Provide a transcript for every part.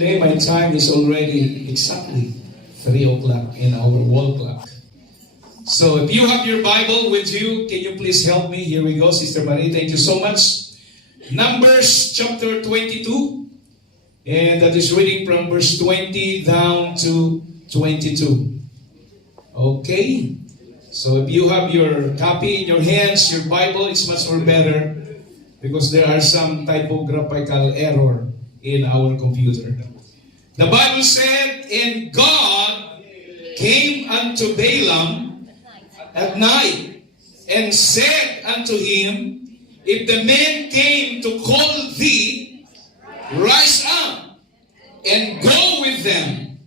Today, my time is already exactly 3 o'clock in our wall clock. So if you have your Bible with you, can you please help me? Here we go, Sister Marie. Thank you so much. Numbers chapter 22. And that is reading from verse 20 down to 22. Okay. So if you have your copy in your hands, your Bible, it's much more better because there are some typographical error in our computer. The Bible said, "And God came unto Balaam at night, and said unto him, If the men came to call thee, rise up, and go with them.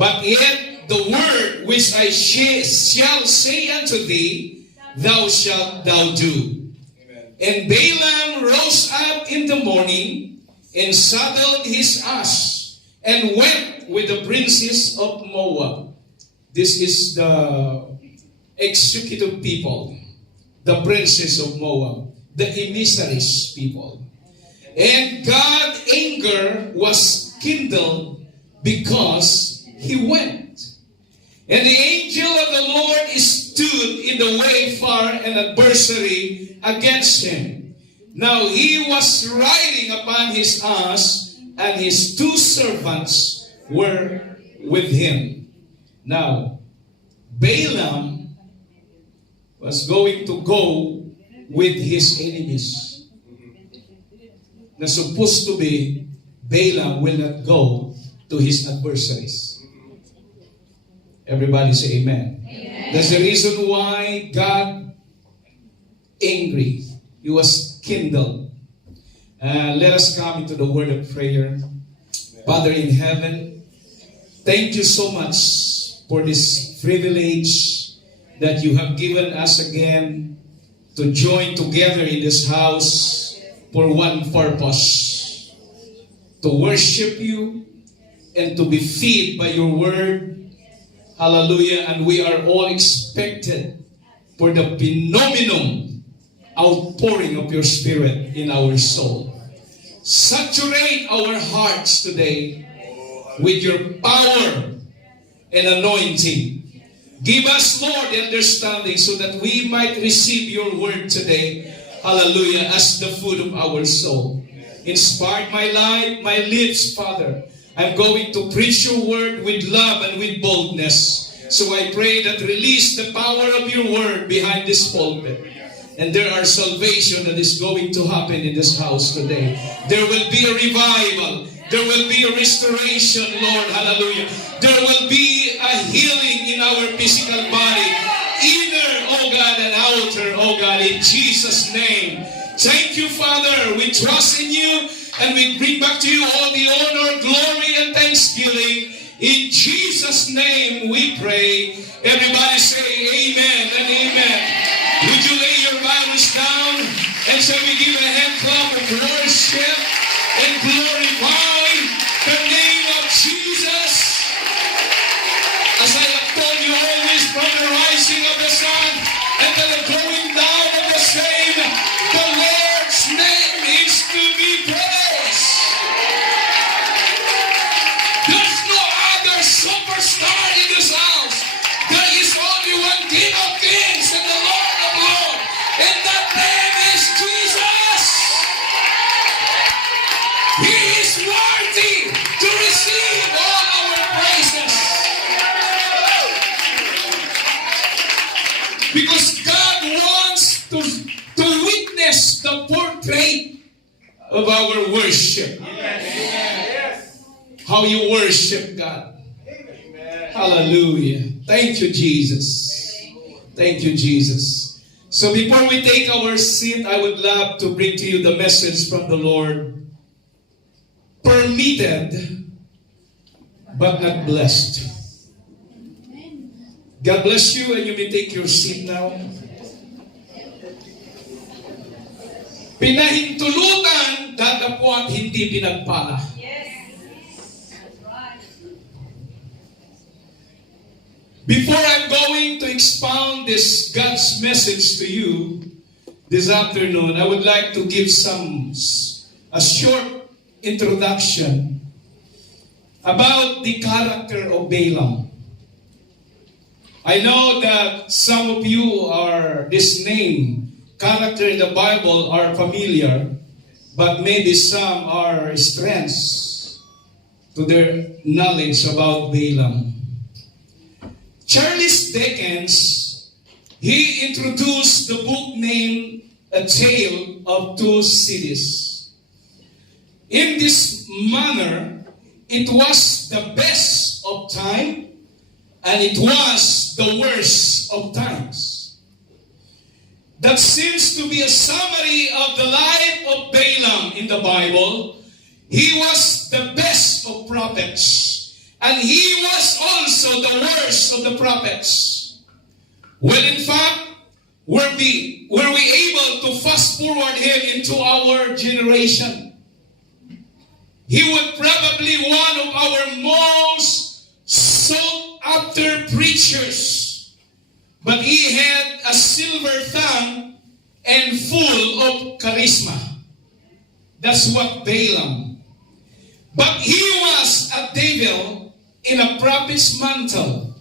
But yet the word which I shall say unto thee, thou shalt thou do. And Balaam rose up in the morning, and saddled his ass, and went with the princes of Moab." This is the executive people, the princes of Moab, the emissaries people. And God's anger was kindled because he went. And the angel of the Lord stood in the way for an adversary against him. Now he was riding upon his ass, and his 2 servants were with him. Now, Balaam was going to go with his enemies. Na supposed to be, Balaam will not go to his adversaries. Everybody say amen. Amen. That's the reason why God angry. He was kindled. Let us come into the word of prayer. Father in heaven, thank you so much for this privilege that you have given us again to join together in this house for one purpose: to worship you and to be fed by your word. Hallelujah. And we are all expected for the phenomenon outpouring of your Spirit in our soul. Saturate our hearts today with your power and anointing. Give us, Lord, the understanding so that we might receive your word today. Hallelujah, as the food of our soul. Inspire my life, my lips, Father. I'm going to preach your word with love and with boldness. So I pray that release the power of your word behind this pulpit. And there are salvation that is going to happen in this house today. There will be a revival. There will be a restoration, Lord. Hallelujah. There will be a healing in our physical body. Inner, oh God, and outer, oh God, in Jesus' name. Thank you, Father. We trust in you, and we bring back to you all the honor, glory, and thanksgiving. In Jesus' name we pray. Everybody say amen and amen. Would you lay your Bibles down and shall we give a hand clap of worship and glorify the name of Jesus? As I have told you always, from the rising of the sun until the going down of the same, the Lord's name is to be praised. There's no other superstar in this house. There is only one King of Kings and the Lord of Lords, and that name is Jesus. He is worthy to receive all our praises. Because God wants to witness the portrait of our worship. How you worship God. Hallelujah. Thank you, Jesus. Thank you, Jesus. So before we take our seat, I would love to bring to you the message from the Lord. Permitted, but not blessed. God bless you, and you may take your seat now. Pinahintulutan, dadapwat, hindi pinagpala. Before I'm going to expound this God's message to you this afternoon, I would like to give a short introduction about the character of Balaam. I know that some of you are, this name, character in the Bible are familiar, but maybe some are strange to their knowledge about Balaam. Charles Dickens, he introduced the book named A Tale of Two Cities. In this manner, it was the best of time and it was the worst of times. That seems to be a summary of the life of Balaam in the Bible. He was the best of prophets, and he was also the worst of the prophets. Well, in fact, were we able to fast forward him into our generation? He was probably one of our most sought after preachers, but he had a silver tongue and full of charisma. That's what Balaam. But he was a devil in a prophet's mantle.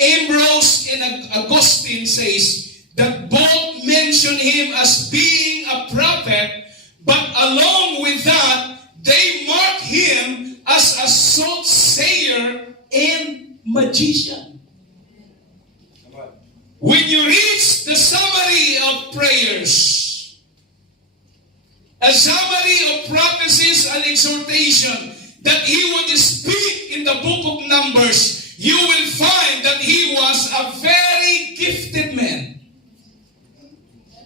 Ambrose and Augustine says that both mention him as being a prophet, but along with that, they mark him as a soothsayer and magician. When you read the summary of prayers, a summary of prophecies and exhortation that he would speak in the book of Numbers, you will find that he was a very gifted man.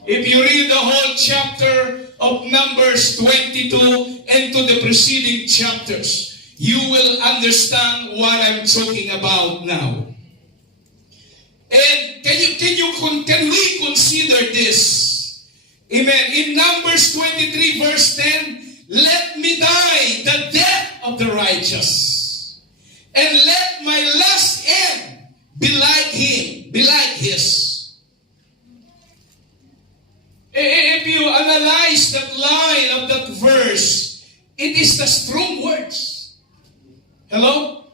If you read the whole chapter of Numbers 22 and to the preceding chapters, you will understand what I'm talking about now. And can we consider this? Amen. In Numbers 23 verse 10, let me die the death of the righteous, and let my last end be like him, be like his. If you analyze that line of that verse, it is the strong words. Hello?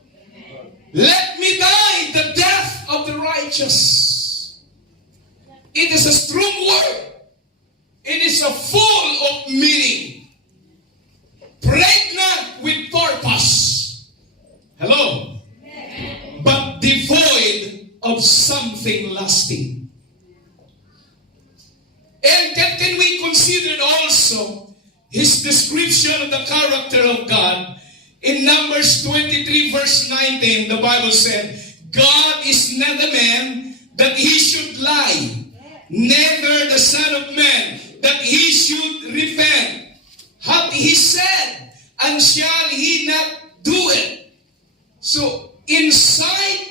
Let me die the death of the righteous. It is a strong word. It is a full of meaning. Pregnant with purpose. Hello? But devoid of something lasting. And can we consider also his description of the character of God? In Numbers 23 verse 19, the Bible said, God is not a man that he should lie, neither the Son of Man that he should repent. Hath he said, and shall he not do it? So inside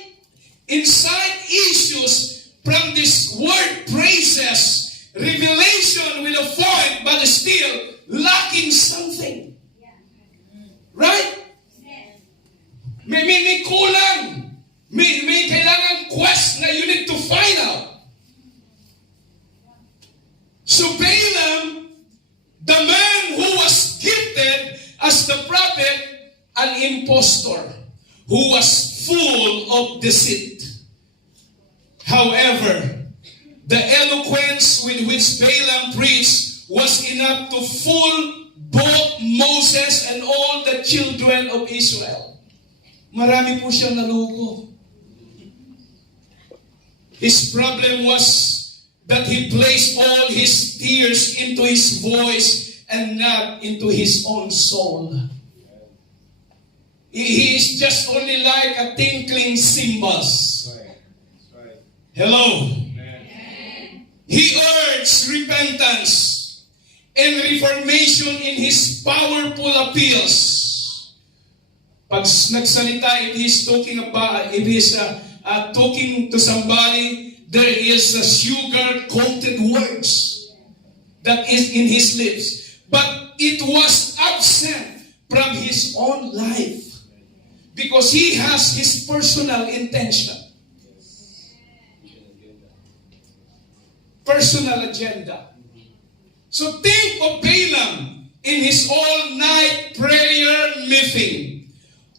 issues from this word praises, revelation with a point, but still lacking something. Right? May kulang. May kailangan quest na you need to find out. So Balaam, the man who was gifted as the prophet, an impostor, who was full of deceit. However, the eloquence with which Balaam preached was enough to fool both Moses and all the children of Israel. Marami po siyang nalugo. His problem was that he placed all his tears into his voice and not into his own soul. He is just only like a tinkling cymbals. Right. Hello. Amen. He urged repentance and reformation in his powerful appeals. Pag nagsalita, if he's talking about, if he's talking to somebody, there is a sugar-coated words that is in his lips. But it was absent from his own life because he has his personal intention. Personal agenda. So think of Balaam in his all-night prayer weeping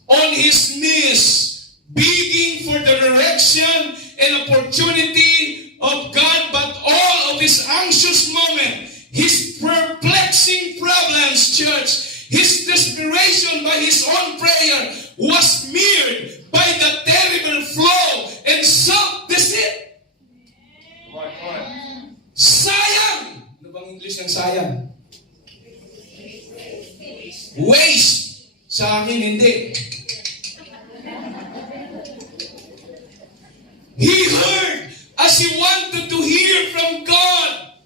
on his knees, begging for the direction and opportunity of God, but all of his anxious moment, his perplexing problems, church, his desperation by his own prayer was mirrored by the terrible flow and self-deceit. Sayang! Ano bang English ng sayang? Waste. Sa akin, hindi. He heard as he wanted to hear from God.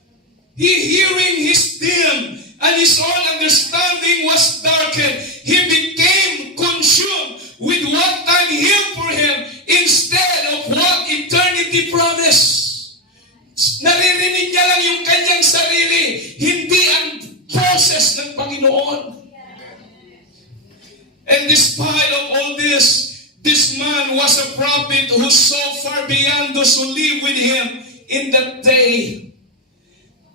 He hearing his dim and his own understanding was darkened. He became consumed with what time here for him instead of what eternity promised. Naririnig niya lang yung kanyang sarili, hindi ang process ng Panginoon. And despite of all this man was a prophet who saw far beyond those who live with him in that day.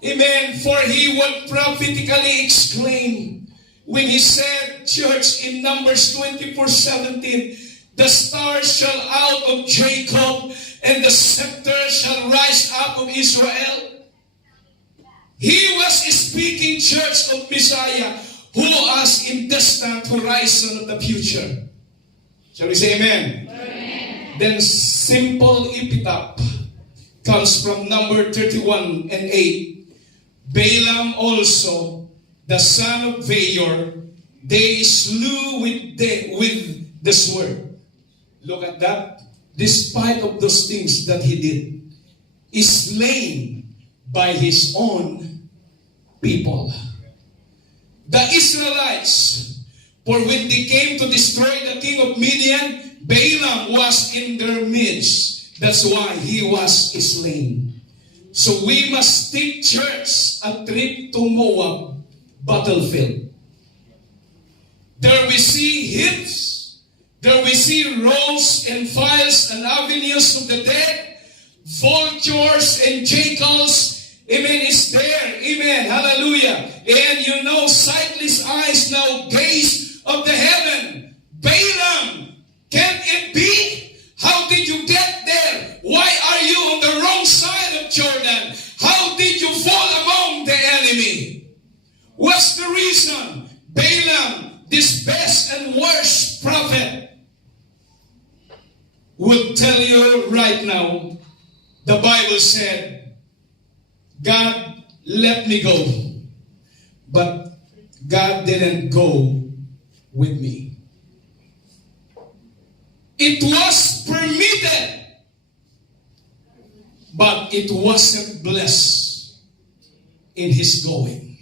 Amen. For he would prophetically exclaim when he said, church, in Numbers 24:17, the stars shall out of Jacob and the scepter shall rise up of Israel. He was speaking, church, of Messiah, who was in distant horizon of the future. Shall we say amen? Amen. Then simple epitaph comes from number 31 and 8. Balaam also, the son of Beor, they slew with the sword. Look at that. Despite of those things that he did, is slain by his own people. The Israelites, for when they came to destroy the king of Midian, Balaam was in their midst. That's why he was slain. So we must take, church, a trip to Moab battlefield. There we see hits, there we see rows and files and avenues of the dead, vultures and jackals. Amen, is there. Amen. Hallelujah. And you know, sightless eyes now gaze of the heaven. Balaam, can it be? How did you get there? Why are you on the wrong side of Jordan? How did you fall among the enemy? What's the reason? Balaam, this best and worst prophet, would tell you right now, the Bible said, God let me go, but God didn't go with me. It was permitted, but it wasn't blessed in his going.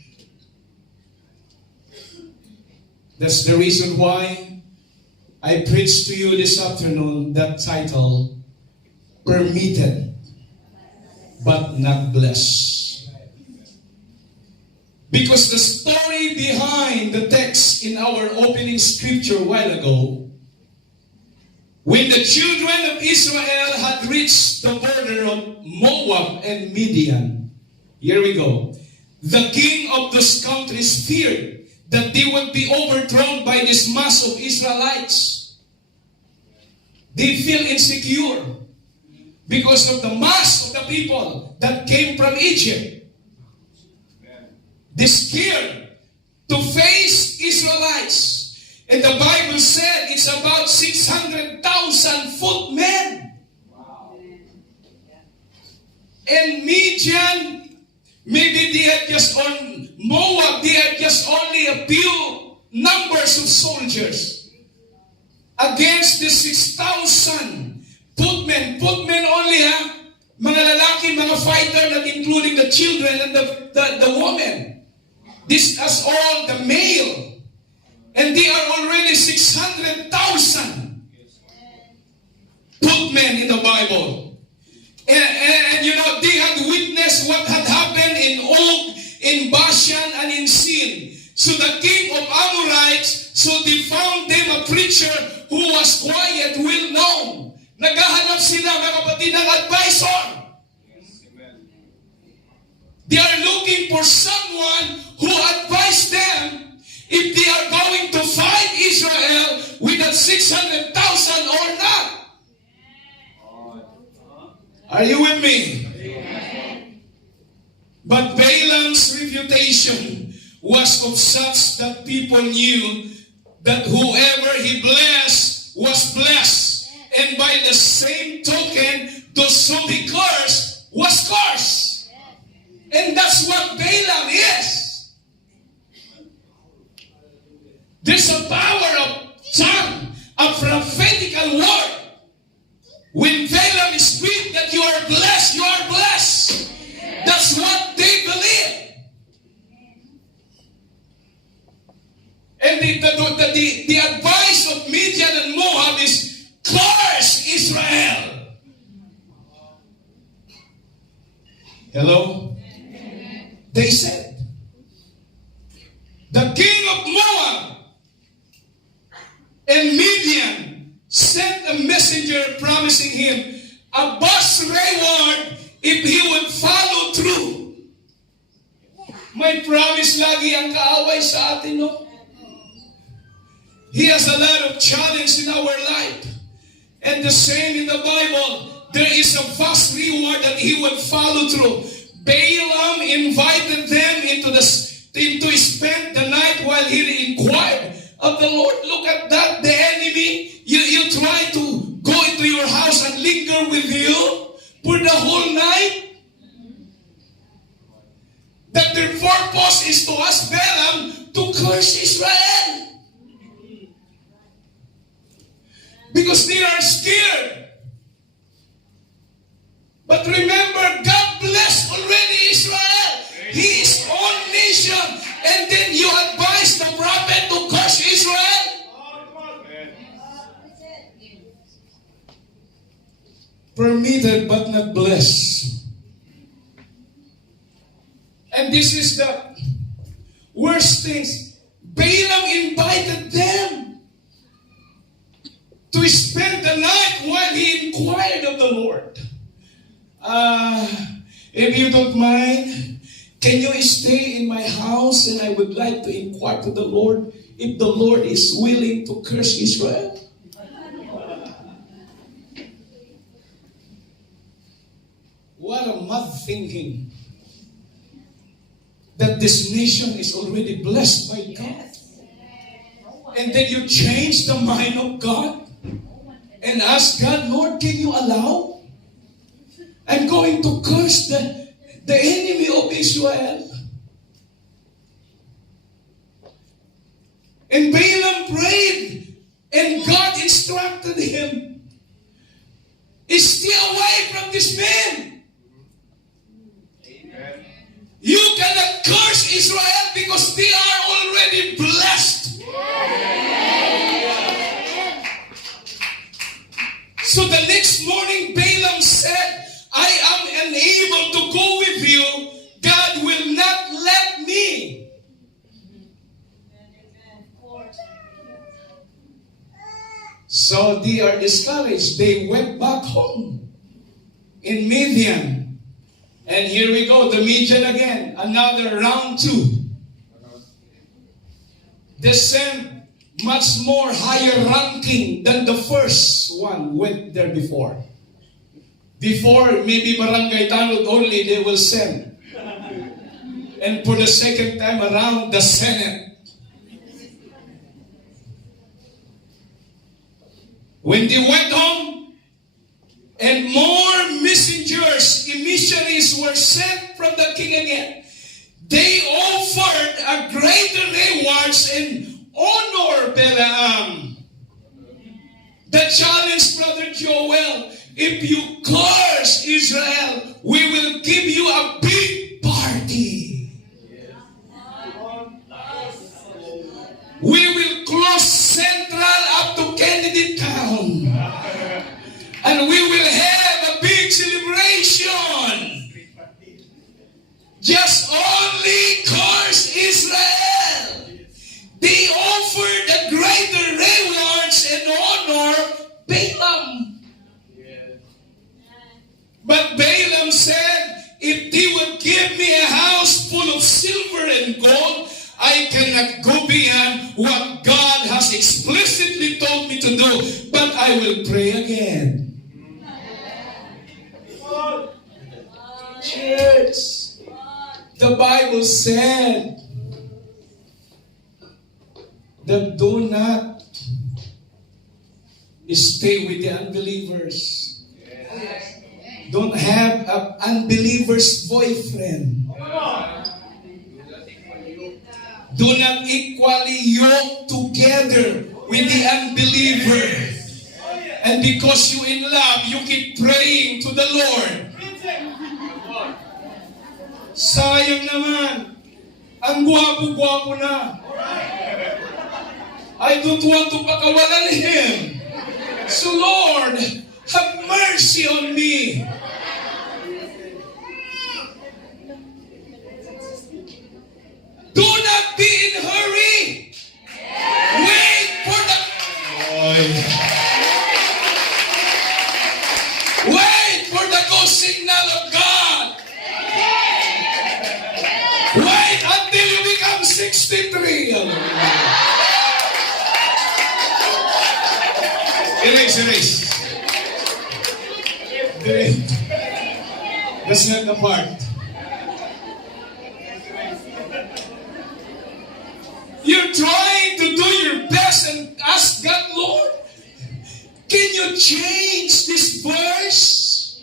That's the reason why I preached to you this afternoon that title, Permitted but not blessed. Because the story behind the text in our opening scripture a while ago, when the children of Israel had reached the border of Moab and Midian, here we go, the king of those countries feared that they would be overthrown by this mass of Israelites. They feel insecure because of the mass of the people that came from Egypt. They scared to face Israelites. And the Bible said it's about 600,000 footmen. Wow. And Midian, maybe they had just on Moab, they had just only a few numbers of soldiers against the 6,000 footmen only, mga lalaki, mga fighter, not including the children and the women. This is all the male. And they are already 600,000 footmen in the Bible. And you know, they had witnessed what had happened in Og, in Bashan, and in Sin. So the king of Amorites, so they found them a preacher who was quiet, well-known. Naghahanap sila, mga kapatid, ng advisor. They are looking for someone who advised them if they are going to fight Israel that 600,000 or not. Are you with me? But Balaam's reputation was of such that people knew that whoever he blessed was blessed. And by the same token, those whom he cursed was cursed. And that's what Balaam is. There's a power of tongue, a prophetical word. When Balaam speaks that you are blessed, you are blessed. That's what they believe. And the advice of Midian and Moab is curse Israel. Hello? They said, the king of Moab and Midian sent a messenger promising him a vast reward if he would follow through. May promise lagi ang kaaway sa atin, no? He has a lot of challenge in our life. And the same in the Bible, there is a vast reward that he will follow through. Balaam invited them into spend the night while he inquired of the Lord. Look at that, the enemy. You try to go into your house and linger with you for the whole night. That their purpose is to ask Balaam to curse Israel. Because they are scared. But remember, God blessed already Israel. He is own nation. And then you advise the prophet to curse Israel? Permitted but not blessed. And this is the worst things. Balaam invited them to spend the night while he inquired of the Lord. If you don't mind, can you stay in my house, and I would like to inquire to the Lord if the Lord is willing to curse Israel? What a mad thinking. That this nation is already blessed by God. And then you change the mind of God and ask God, Lord, can you allow? I'm going to curse the enemy of Israel. And Balaam prayed, and God instructed him, stay away from this man. Amen. You cannot curse Israel because they are already blessed. Amen. So the next morning, Balaam said, I am unable to go with you. God will not let me. So they are discouraged. They went back home in Midian. And here we go, the Midian again. Another round 2. They sent much more higher ranking than the first one went there before. Before, maybe Barangay Tanod only they will send. And for the second time around, the Senate. When they went home, and more messengers, emissaries were sent from the king again, they offered a greater rewards and honor Balaam. The challenge, Brother Joel, if you curse Israel, we will give you a big party. We will close Central up to Kennedy Town. And we will have a big celebration. Just only curse Israel. They offered a greater rewards and honor Balaam. But Balaam said, if they would give me a house full of silver and gold, I cannot go beyond what God has explicitly told me to do, but I will pray again. Church, the Bible said that do not stay with the unbelievers. Don't have an unbeliever's boyfriend. Do not equally yoke together with the unbeliever. And because you in love, you keep praying to the Lord. Sayang naman. Ang guwapo-guwapo na. I don't want to pakawalan him. So Lord, have mercy on me. Do not be in a hurry. Wait for the... Wait for the go signal of God. Wait until you become 63. Erase. That's not the part. You're trying to do your best and ask God, Lord, can you change this verse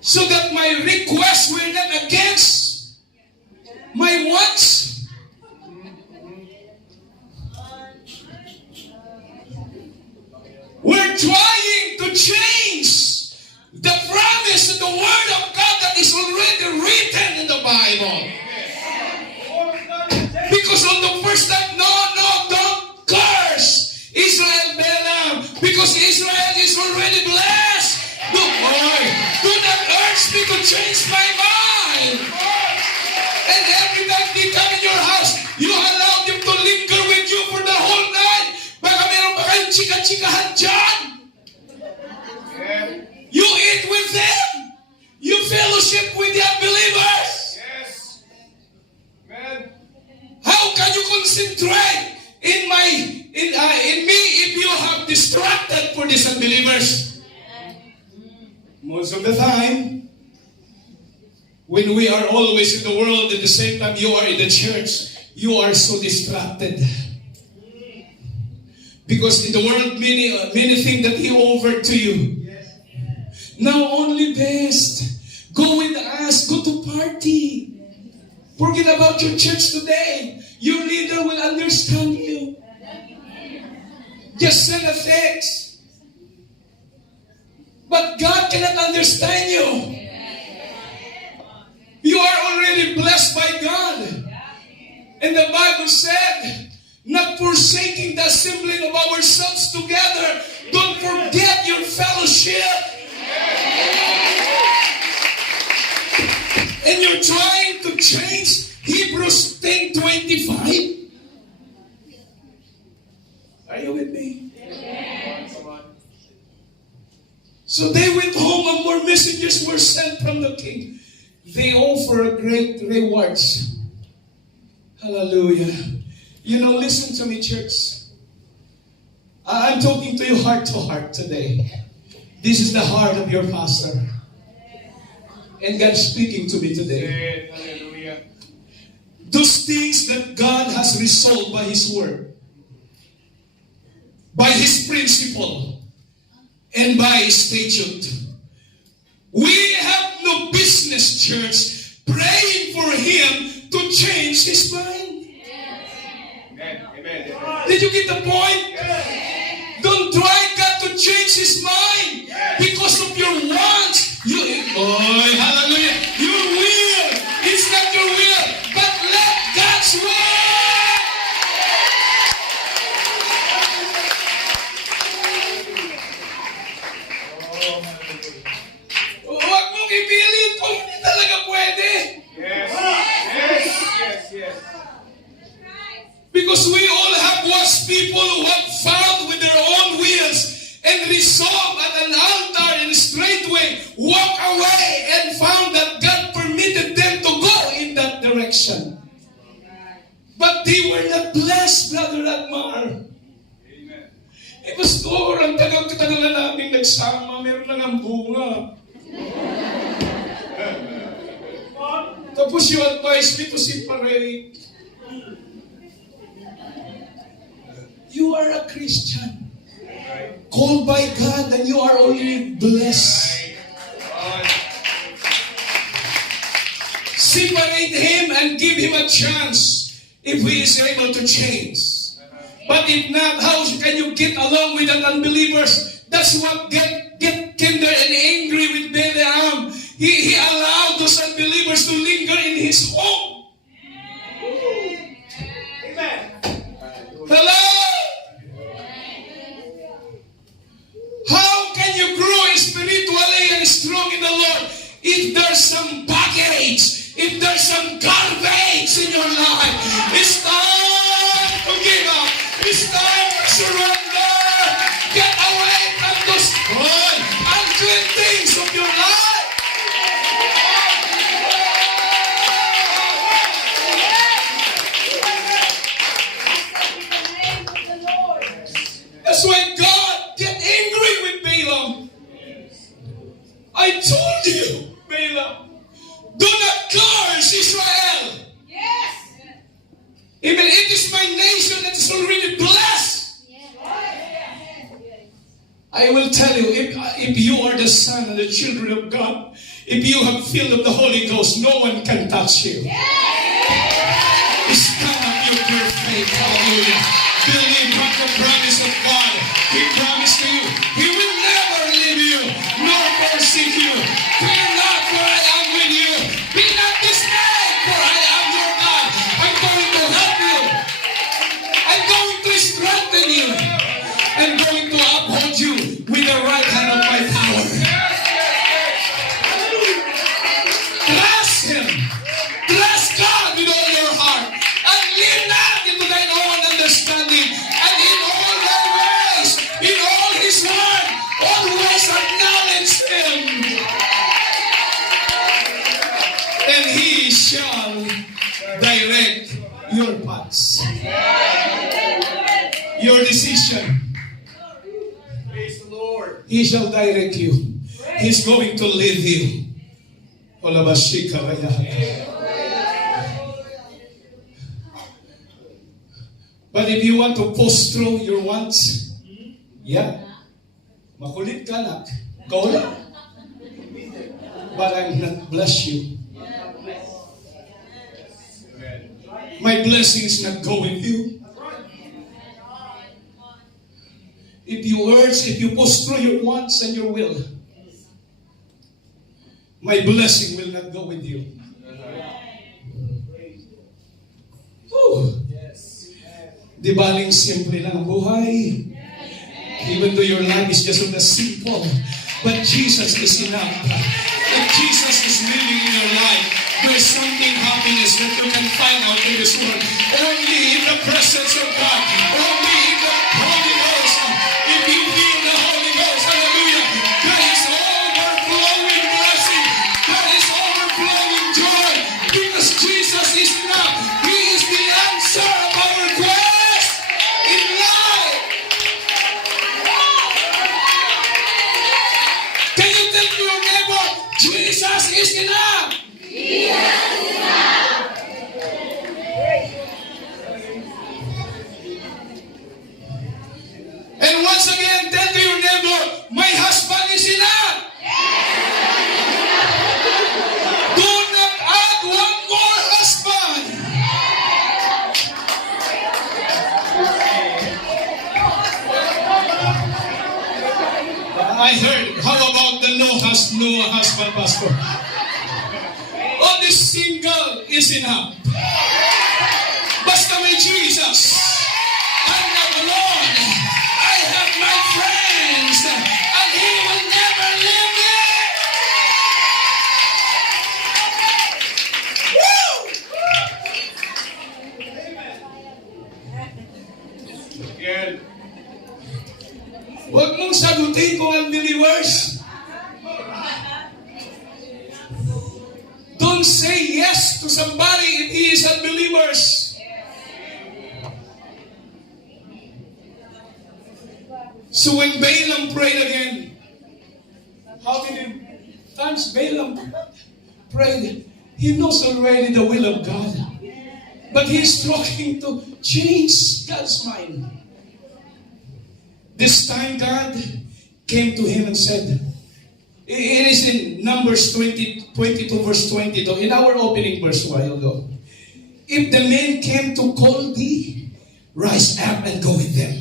so that my requests were not against my wants? We're trying to change the promise and the word of God that is already written in the Bible. Because on the first time, no, don't curse Israel, Balaam, because Israel is already blessed. Do not urge me to change my mind. And every time they come in your house, you allow them to linger with you for the whole night. Baka meron pa kayong chika-chikahan dyan. You eat with them. You fellowship with the unbelievers. How can you concentrate in me if you have distracted for these unbelievers? Most of the time, when we are always in the world, at the same time you are in the church, you are so distracted. Because in the world, many things that He offered to you. Now only best. Go with us. Go to party. Forget about your church today. Your leader will understand you. Just send a text. But God cannot understand you. You are already blessed by God. And the Bible said, not forsaking the assembling of ourselves together. Don't forget your fellowship. And you're trying to change Hebrews 10:25. Are you with me? So they went home and more messengers were sent from the king. They offer great rewards. Hallelujah. You know, listen to me, church. I'm talking to you heart to heart today. This is the heart of your pastor. And God's speaking to me today. Hallelujah. Those things that God has resolved by His word, by His principle, and by His statute. We have no business, church, praying for Him to change His mind. Amen. Amen. Did you get the point? Don't try God to change His mind because of your wants. Hallelujah. Your will. It's not your will, but let God's will. Huwag mong ipilit kung hindi talaga pwede. Yes. Because we all have watched people who have found with their own wills and resolve at an altar and straightway walk away and found that God permitted them to go in that direction. But they We were not blessed, Brother Agmar. Eh, Pastor, ang tagal-tagal na namin nagsama, meron lang ang bunga. Tapos you advise me to separate. You are a Christian, called by God, and you are only blessed. Separate him and give him a chance if he is able to change. But if not, how can you get along with the unbelievers? That's what get kinder and angry with Balaam. He allowed those unbelievers to linger in his home. Amen. Hello? How can you grow spiritually and strong in the Lord if there's some baggage, if there's some garbage in your life? It's time to give up. It's time to surrender. Get away from those unclean things of your life. That's why God get angry with Balaam. I told you, Balaam, do not curse Israel. Yes. Even it is my nation that is already blessed. I will tell you, if you are the son and the children of God, if you have filled of the Holy Ghost, no one can touch you. Stand up your pure faith. Hallelujah. Believe what the promise of God. He promised to you. He will never leave you, nor forsake you. Fear not, for I am with you. Be not dismayed, for I am your God. I'm going to help you. I'm going to strengthen you. I'm going to uphold you with the right hand of my power. Trust Him. Trust God with all your heart. And lean not into thine own understanding. And in all thy ways, in all His word, always acknowledge Him. And He shall direct your paths. Your decision. Praise the Lord. He shall direct you. He's going to lead you. But if you want to post through your wants, yeah, makulit ka na, go lang. But I will not bless you. My blessing is not go with you. If you urge, if you post through your wants and your will, my blessing will not go with you. Whew. Di baling simple lang ang buhay. Even though your life is just on the simple, but Jesus is enough. If Jesus is living in your life, there's something happiness that you can find out in this world. Only in the presence of God. Only in the Holy Ghost. If you feel the Holy Ghost, hallelujah, there is overflowing blessing. There is overflowing joy. Because Jesus is enough. He is the answer of our quest in life. Can you tell your neighbor, Jesus is enough? And once again, tell to your neighbor, my husband is enough. Do not add one more husband. I heard, how about the no husband, Pastor? Oh, this single is enough. Basta may Jesus. I'm not alone. I have my friends. And He will never leave me. Woo! Again. Huwag mong sagutin kung unbelievers. Don't say yes to somebody if he is unbelievers. So when Balaam prayed again, how many times Balaam prayed? He knows already the will of God. But he's trying to change God's mind. This time God came to him and said, it is in Numbers 22 verse 22, in our opening verse a while ago. If the men came to call thee, rise up and go with them.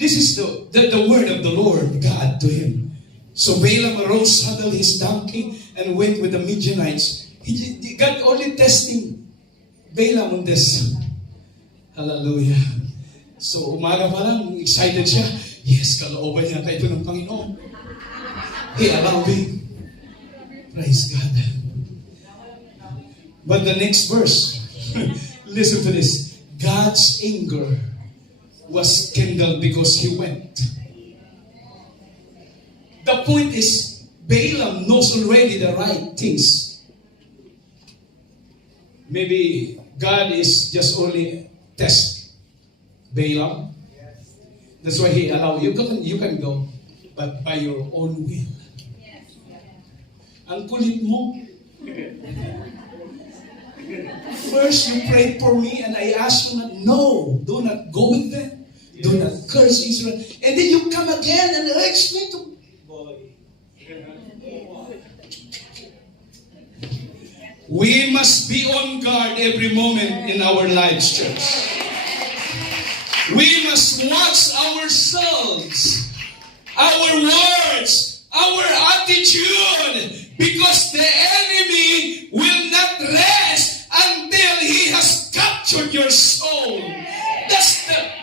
This is the word of the Lord God to him. So Balaam arose, saddled his donkey, and went with the Midianites. God only testing Balaam on this. Hallelujah. So umaga pa lang, excited siya. Yes, kalooban niya ito ng Panginoon. He allowed me. Praise God. But the next verse, listen to this. God's anger was kindled because he went. The point is, Balaam knows already the right things. Maybe God is just only test Balaam. That's why he allowed you. You can go, but by your own will. Ang kulit mo. First, you prayed for me, and I asked you, no, do not go with them. Do not curse Israel. And then you come again and urge me to. We must be on guard every moment in our lives, church. We must watch ourselves, our words, our attitude, because the enemy will not rest until he has captured your soul. That's the...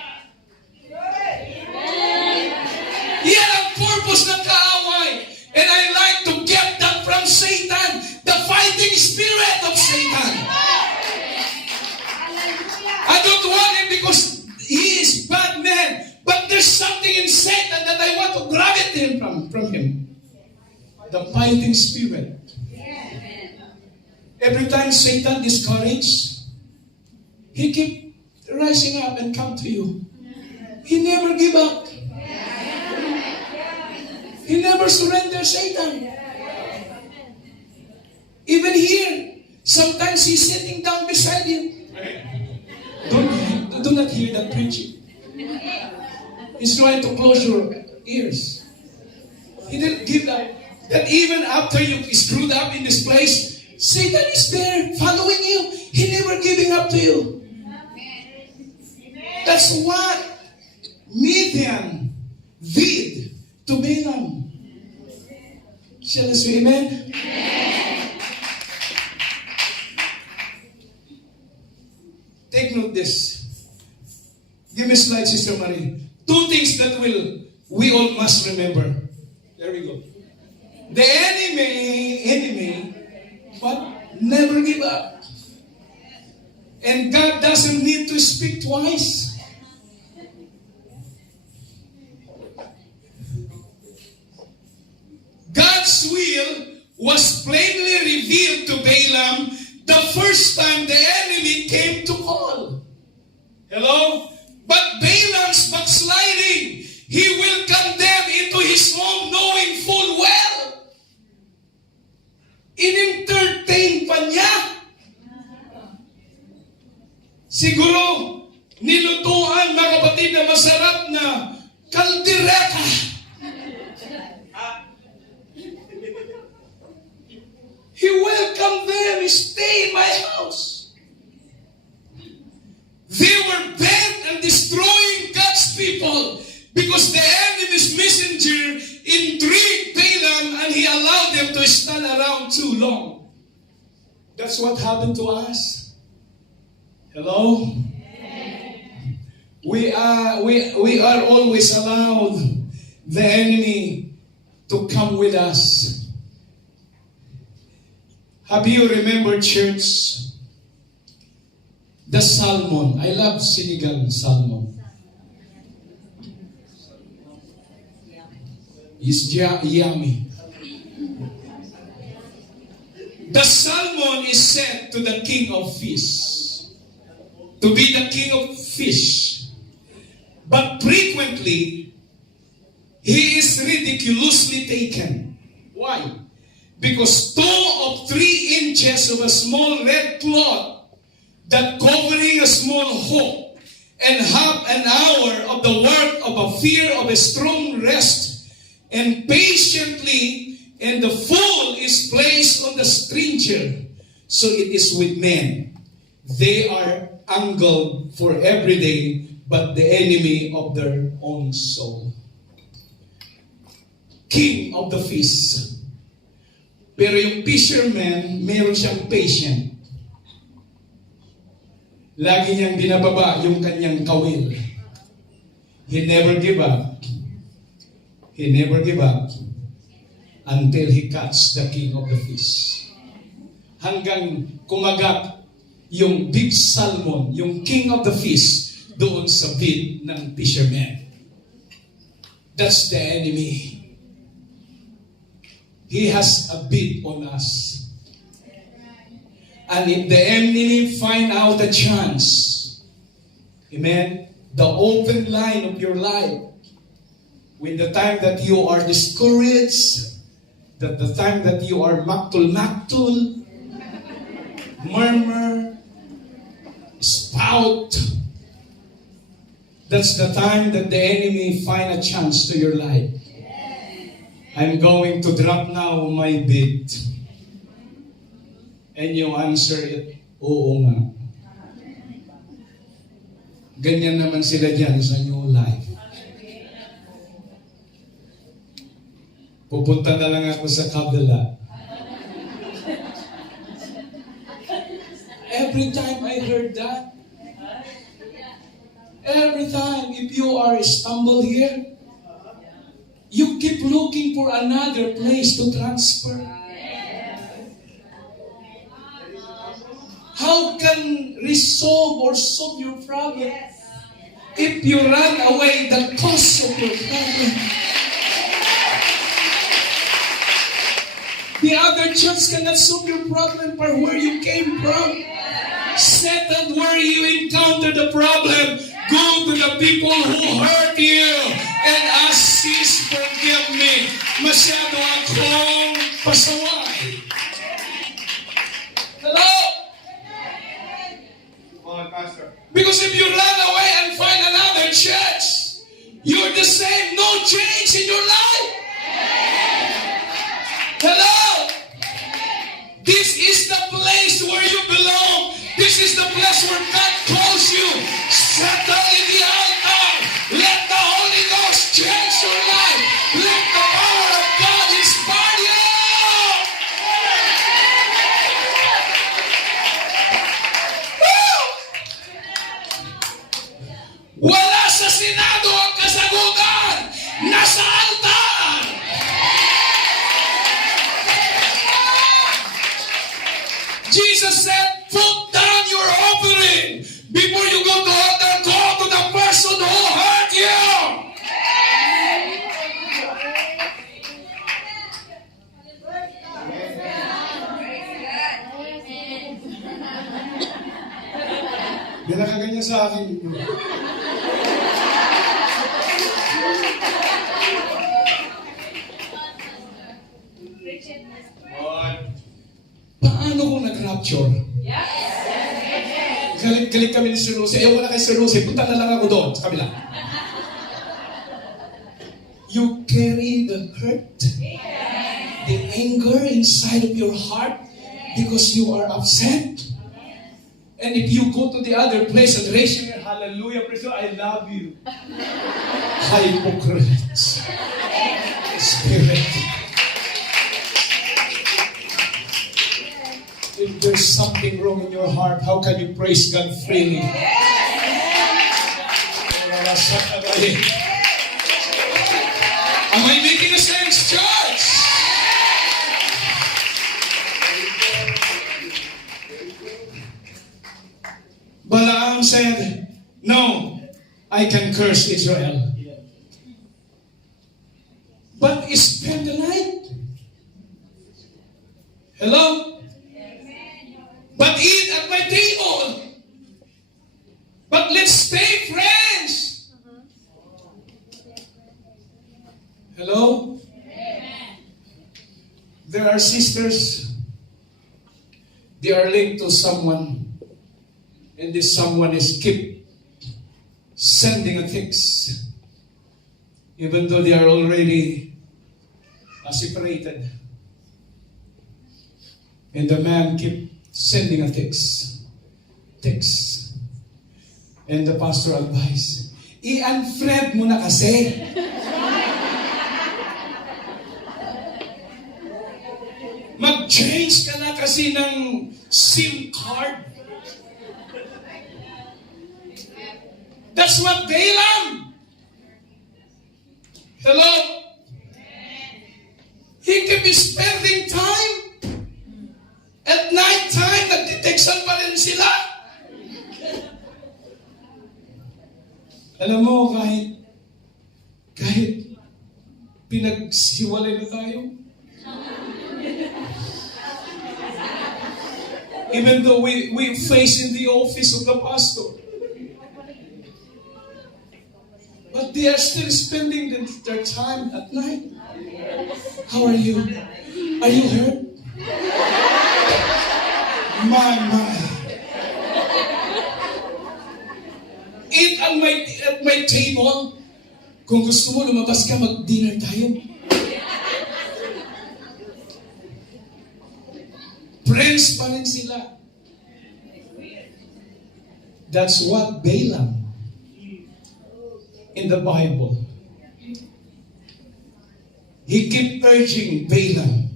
Yan ang purpose ng kaaway. And I like to get that from Satan, the fighting spirit of Satan. I don't want him because he is bad man, but there's something in Satan that I want to grab it from him. The fighting spirit. Every time Satan discouraged, he keep rising up and come to you. He never give up. He never surrenders Satan. Even here, sometimes he's sitting down beside you. Do not hear that preaching. He's trying to close your ears. He didn't give up. That even after you screwed up in this place, Satan is there following you. He never giving up to you. That's what Midian did to Balaam. Shall I say amen? Take note this. Give me a slide, Sister Marie. Two things that we all must remember. There we go. The enemy, but never give up. And God doesn't need to speak twice. God's will was plainly revealed to Balaam the first time the enemy came to call. Hello? But Balaam's backsliding, he will condemn into his home knowing full well. In-entertain pa niya. Siguro, nilutuan mga kapatid na masarap na kaldereta. He welcomed them, he stayed in my house. They were bent on destroying God's people because the enemy's messenger intrigued Balaam and he allowed them to stand around too long. That's what happened to us. Hello? We are always allowed the enemy to come with us. Have you remembered, church, the salmon? I love sinigang salmon. It's yummy. The salmon is sent to the king of fish, to be the king of fish. But frequently, he is ridiculously taken. Why? Because 2 or 3 inches of a small red cloth that covering a small hook and half an hour of the work of a fear of a strong rest and patiently, and the fool is placed on the stranger. So it is with men. They are angled for every day, but the enemy of their own soul. King of the feast. Pero yung fisherman, meron siyang patient. Lagi niyang binababa yung kanyang kawil. He never give up. He never give up until he catch the king of the fish. Hanggang kumagat yung big salmon, yung king of the fish, doon sa bit ng fisherman. That's the enemy. He has a bid on us. And if the enemy find out a chance, amen, the open line of your life, when the time that you are discouraged, that the time that you are maktul, murmur, spout, that's the time that the enemy find a chance to your life. I'm going to drop now my bid. And you answer it, oo nga. Ganyan naman sila dyan sa new life. Pupunta na lang ako sa kabila. Every time I heard that, every time if you are stumble here, you keep looking for another place to transfer. How can resolve or solve your problem if you run away the cause of your problem? The other church cannot solve your problem for where you came from. Settle where you encounter the problem. Go to the people who hurt you and ask, sis, forgive me. Masyado akong pasaway. Hello? Come on, Pastor. Because if you run away and find another church, you're the same, no change in your life. Hello? This is the place where you belong. This is the place where God calls you. Settle in the altar. Let the Holy Ghost change your life. Let the power of God inspire you. Woo! Wala sa Senado ang kasagutan. Nasa altar. Jesus said, put down your offering before you go to altar. Go to the person who hurt you. Yan ang kaganyan sa akin. Paano kung nag-rapture? Galit kami ni Sir Lucy. Ayaw ko na kay Sir Lucy. Punta na lang ako doon sa kabila. You carry the hurt, the anger inside of your heart because you are upset. And if you go to the other place and raise your hand, hallelujah, praise God, I love you. Hypocrite. Spirit. If there's something wrong in your heart, how can you praise God freely? Am I making a sense, church? Balaam said, no, I can curse Israel. But spend the night. Hello? But eat at my table. But let's stay friends. Hello? There are sisters, they are linked to someone, and this someone is keep sending a text, even though they are already separated. And the man keep sending a text. And the pastor advised, i-unfriend mo na kasi. Mag-change ka na kasi ng SIM card. That's what Balaam. Hello? He kept spending time. At night time, nagtitextan pa rin sila. Alam mo, kahit pinagsiwalay na tayo, even though we face in the office of the pastor, but they are still spending their time at night. How are you? Are you hurt? My. Eat at my table. Kung gusto mo, lumabas ka, mag-dinner tayo. Friends pa rin sila. That's what Balaam in the Bible. He kept urging Balaam.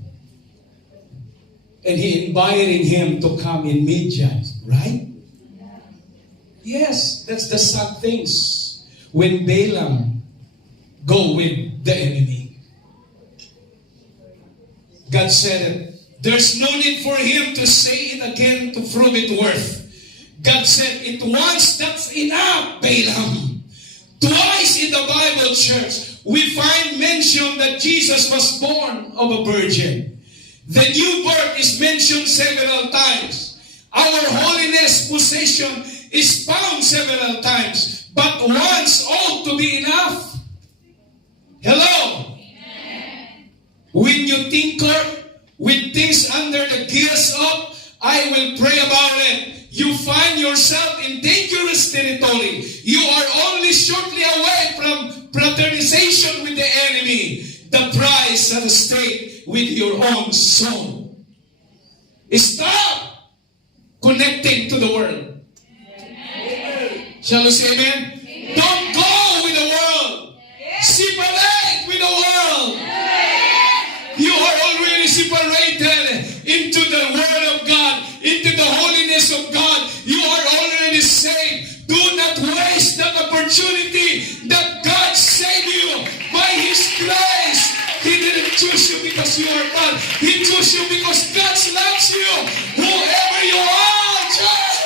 And he inviting him to come in Midian, right? Yes, that's the sad things when Balaam go with the enemy. God said it. There's no need for him to say it again to prove it worth. God said it once, that's enough, Balaam. Twice in the Bible, church, we find mention that Jesus was born of a virgin. The new birth is mentioned several times. Our holiness possession is found several times. But once ought to be enough. Hello? Amen. When you tinker with things under the gears of, I will pray about it, you find yourself in dangerous territory. You are only shortly away from fraternization with the enemy. The price at stake with your own soul. Stop connecting to the world. Amen. Shall we say amen? Amen? Don't go with the world. Separate with the world. You are already separated into the Word of God, into the holiness of God. You are already saved. Do not waste that opportunity that God saved you by His grace. He didn't choose you because you are bad. He chose you because God loves you. Whoever you are, church.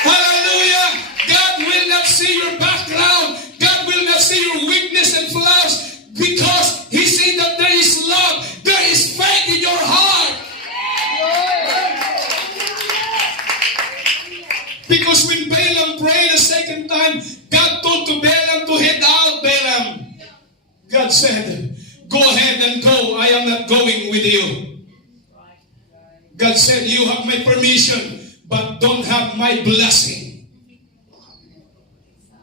Hallelujah. God will not see your background. God will not see your weakness and flaws because He said that there is love. There is faith in your heart. Because when Balaam prayed a second time, God told to Balaam to head out, Balaam. God said, go ahead and go. I am not going with you. God said, you have my permission, but don't have my blessing.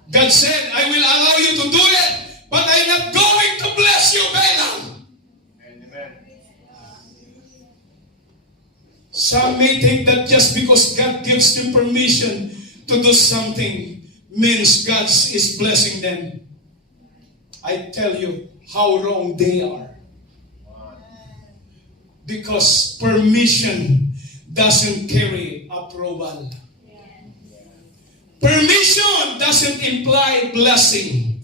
God said, I will allow you to do it, but I'm not going to bless you, Balaam. Amen. Some may think that just because God gives them permission to do something means God is blessing them. I tell you how wrong they are. Because permission doesn't carry approval. Permission doesn't imply blessing.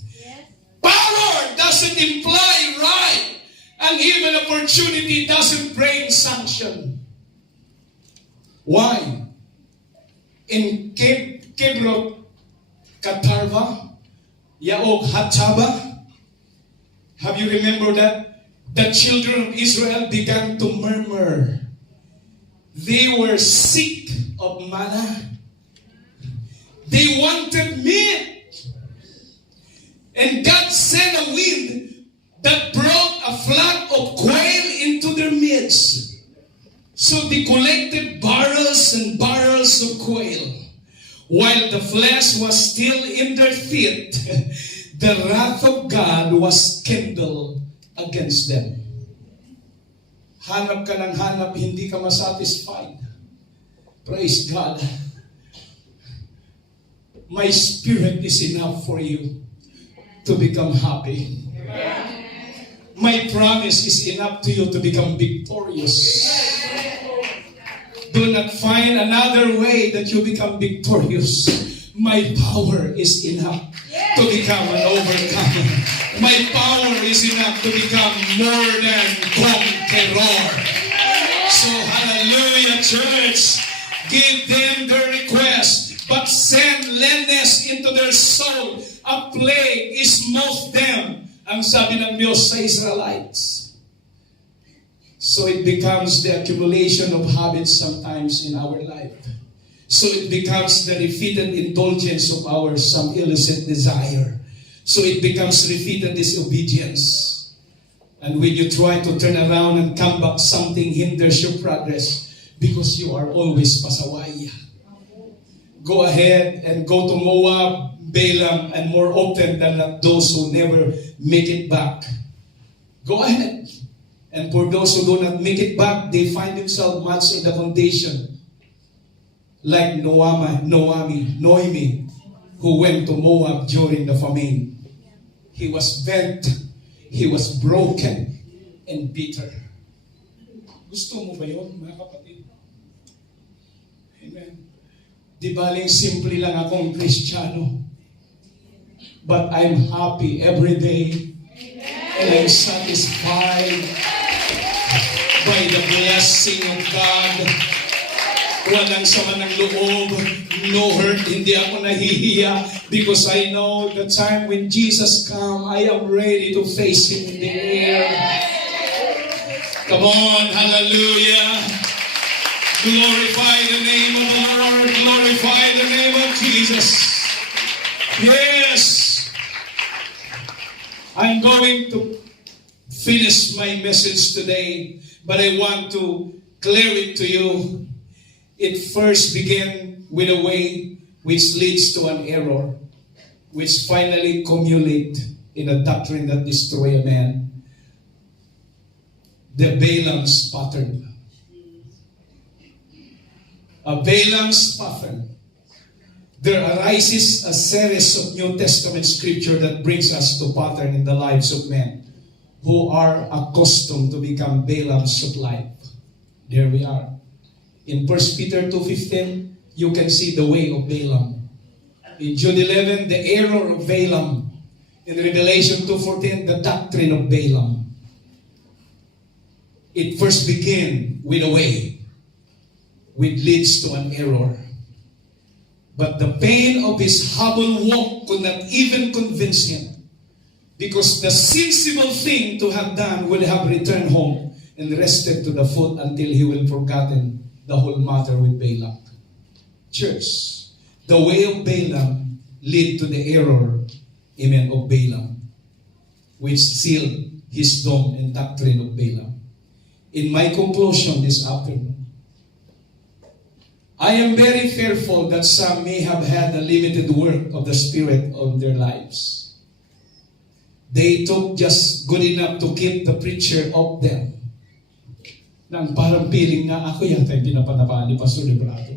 Power doesn't imply right. And even opportunity doesn't bring sanction. Why? In Kibrot Katarva, Yaog Hataba, have you remembered that? The children of Israel began to murmur. They were sick of manna. They wanted meat. And God sent a wind that brought a flock of quail into their midst. So they collected barrels and barrels of quail. While the flesh was still in their feet, the wrath of God was kindled against them. Hanap ka ng hanap, hindi ka masatisfied. Praise God. My spirit is enough for you to become happy. My promise is enough to you to become victorious. Do not find another way that you become victorious. My power is enough to become an overcomer. My power is enough to become more than conqueror. So hallelujah, church. Give them their request, but send leanness into their soul. A plague is most them. Ang sabi ng Diyos sa Israelites. So it becomes the accumulation of habits sometimes in our life. So it becomes the repeated indulgence of our some illicit desire. So it becomes repeated disobedience. And when you try to turn around and come back, something hinders your progress because you are always pasaway. Go ahead and go to Moab, Balaam, and more often than not those who never make it back. Go ahead. And for those who do not make it back, they find themselves much in the condition like Noemi, who went to Moab during the famine. He was bent, he was broken, and bitter. Gusto mo ba yun, mga kapatid? Amen. Di baling simple lang akong Kristiyano, but I'm happy every day, and I'm satisfied by the blessing of God. Walang sama ng loob, no hurt, hindi ako nahihiya because I know the time when Jesus come, I am ready to face Him in the air. Come on, hallelujah. Glorify the name of the Lord, glorify the name of Jesus. Yes, I'm going to finish my message today, but I want to clear it to you. It first began with a way which leads to an error, which finally cumulate in a doctrine that destroy a man. The Balaam's pattern. A Balaam's pattern. There arises a series of New Testament scripture that brings us to pattern in the lives of men who are accustomed to become Balaam's of life. There we are. In 1 Peter 2:15, you can see the way of Balaam. In Jude 11, the error of Balaam. In Revelation 2:14, the doctrine of Balaam. It first began with a way, which leads to an error. But the pain of his humble walk could not even convince him, because the sensible thing to have done would have returned home and rested to the foot until he will forgotten the whole matter with Balak. Church, the way of Balaam led to the error, amen, of Balaam, which sealed his dome and doctrine of Balaam. In my conclusion this afternoon, I am very fearful that some may have had a limited work of the Spirit on their lives. They took just good enough to keep the preacher of them. Nang parang feeling na ako yata yung pinapanapaan ni Pastor Librato.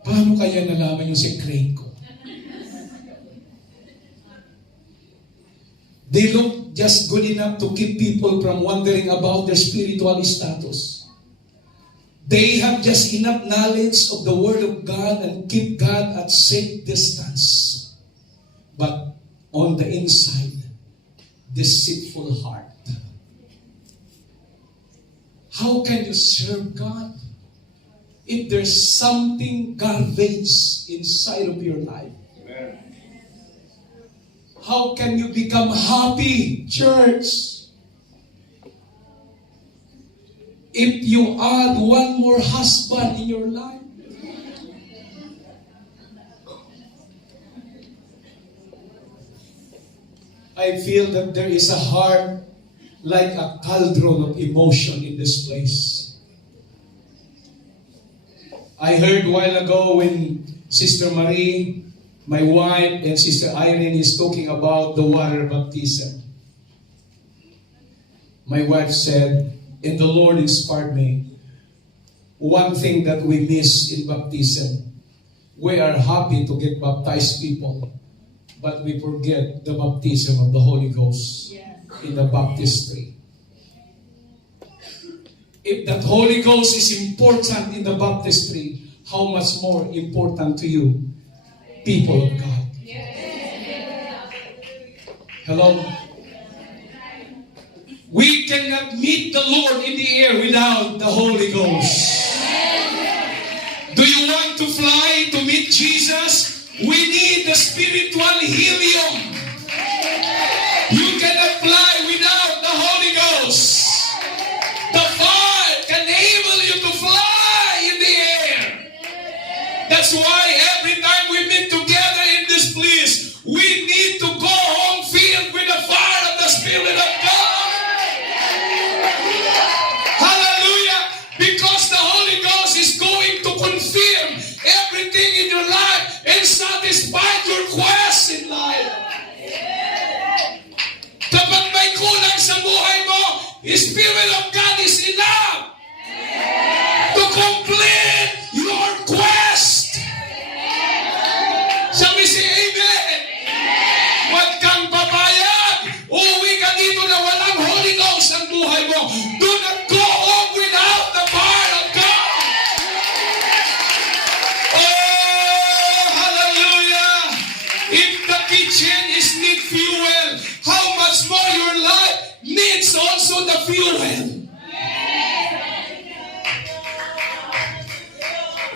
Paano kaya nalaman yung secret ko? They look just good enough to keep people from wondering about their spiritual status. They have just enough knowledge of the Word of God and keep God at safe distance. But on the inside, deceitful heart. How can you serve God if there's something garbage inside of your life? Amen. How can you become happy, church? If you add one more husband in your life, I feel that there is a heart like a cauldron of emotion in this place. I heard a while ago when Sister Marie, my wife, and Sister Irene is talking about the water baptism. My wife said, and the Lord inspired me, one thing that we miss in baptism, we are happy to get baptized people, but we forget the baptism of the Holy Ghost in the baptistry. If that Holy Ghost is important in the baptistry, how much more important to you, people of God? Hello? We cannot meet the Lord in the air without the Holy Ghost. Do you want to fly to meet Jesus? We need the spiritual helium. You cannot fly without the Holy Ghost. The fire can enable you to fly in the air. That's why every time we meet together in this place, we need to go home filled with the fire of the Spirit of God. Hallelujah! Because the Holy Ghost is going to confirm everything in your life and satisfy your quest in life. Kapag may kulang sa buhay mo, the Spirit of God is enough to complete your quest. Shall we say amen? Huwag kang papayag. Uwi ka dito na walang Holy Ghost ang buhay mo. Do not go home without the fire of God. Oh, hallelujah. If the kitchen is need fuel, how much more your life needs also the fuel.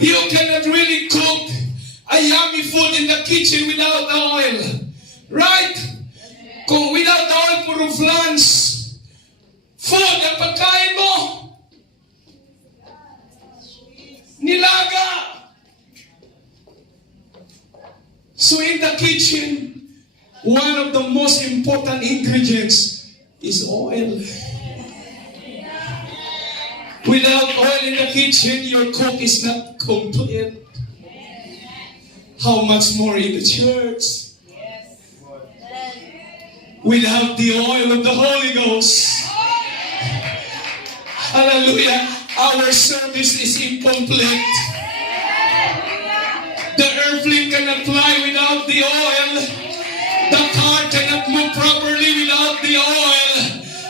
You cannot really cook a yummy food in the kitchen without the oil. Right? Kung without the oil, puro flans. Food, ang pagkain mo. Nilaga. So in the kitchen, one of the most important ingredients is oil. Without oil in the kitchen, your cook is not complete. How much more in the church? Without the oil of the Holy Ghost. Hallelujah. Our service is incomplete. The airplane cannot fly without the oil. The car cannot move properly without the oil.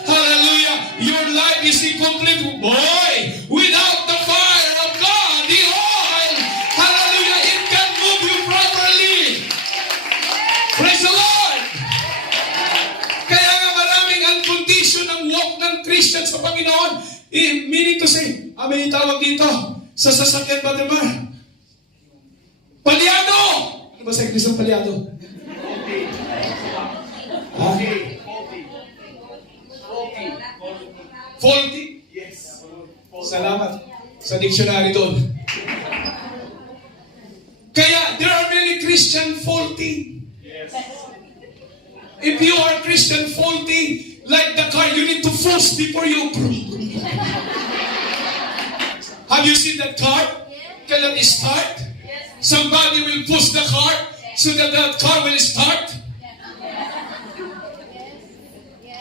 Hallelujah. Your life is incomplete. Boy, without the fire of God, the oil, hallelujah, it can move you properly. Praise the Lord. Kaya nga maraming unconditioned ang walk ng Christian sa Panginoon. Meaning to say, may tawag dito sa sasakyan, Brother Mar. Palyado! Ano ba sa English ng palyado? Faulty? Yes. Salamat sa dictionary doon. Kaya, there are many Christian faulty. Yes. If you are Christian faulty, like the car, you need to force before you. Have you seen that car? Cannot start? Somebody will push the car so that the car will start.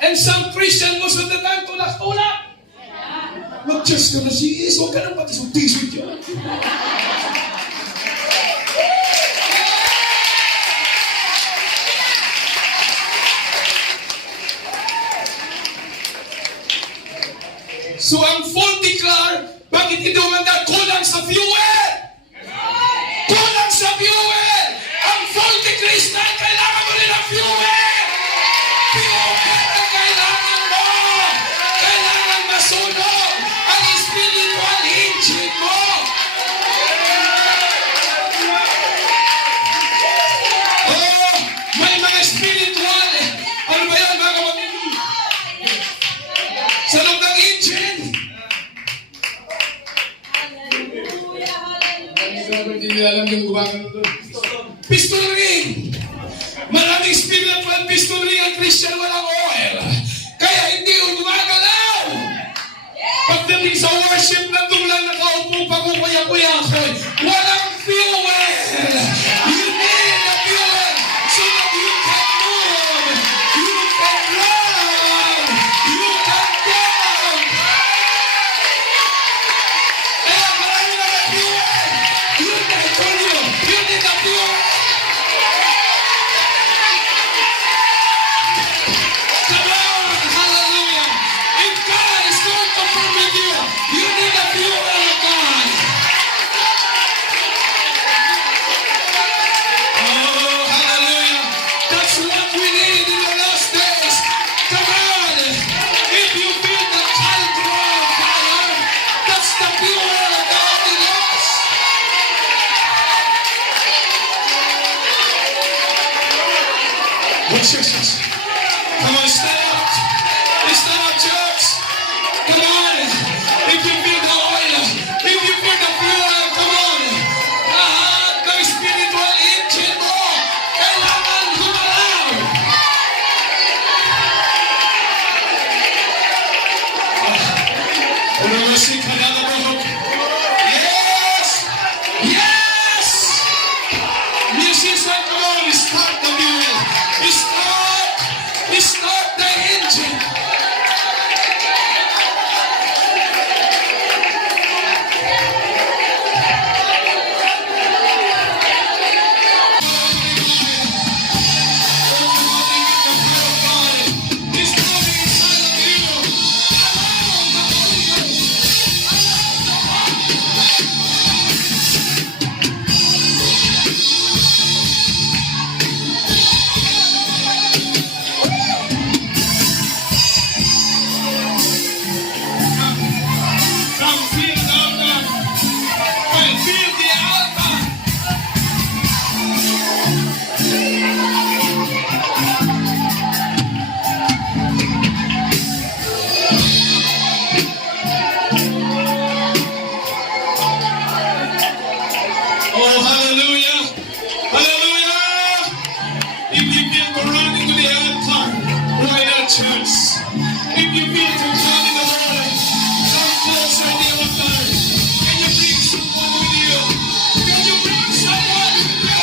And some Christian most of the time tulak-tulak. Mag-church ka na sis, huwag ka nang pati subtisod yan. So ang faulty car, bakit ito manda? Kulang sa fuel! Kulang sa fuel! Ang faulty Christian, kailangan mo rin ang fuel! Fuel ang kailangan mo! Kailangan masunog ang spiritual engine mo! Oh, may mga spiritual, ano ba yan mga kapatid? Sa loob ng engine! Hindi nila alam yung gumagano doon. Pistol ring! Maraming spiritual pistol ang Christian walang oil. Kaya hindi gumagalaw. Pagdating sa worship, nandun lang nakaupo pa kung kuya-kuya ako. Walang fuel. You need a fuel so that you can move. You can run. You can jump. Kaya marami na may fuel. You can tell you need a fuel. Come on, hallelujah. If God is going to permit you, you need a fuel of God. Oh, hallelujah. That's what we need in the last days. Come on. If you feel the caldron of fire, that's the fuel of the Holy Ghost. What's yours? Come on, stand up. Stand up, church. Come on. If you feel the oil, if you feel the fuel, come on. The spiritual engine mo, kailangan gumalaw. Unamusik ka na nabuhok. Yes! Yes! Musician, come on, start the fuel. Start the engine. Come feel the altar. Feel the altar. Oh, hallelujah. Hallelujah. If you feel to run into the altar, why not, church? If you feel to come in the Lord, come closer to the altar. Can you bring someone with you? Can you bring someone with you?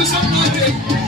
to somebody.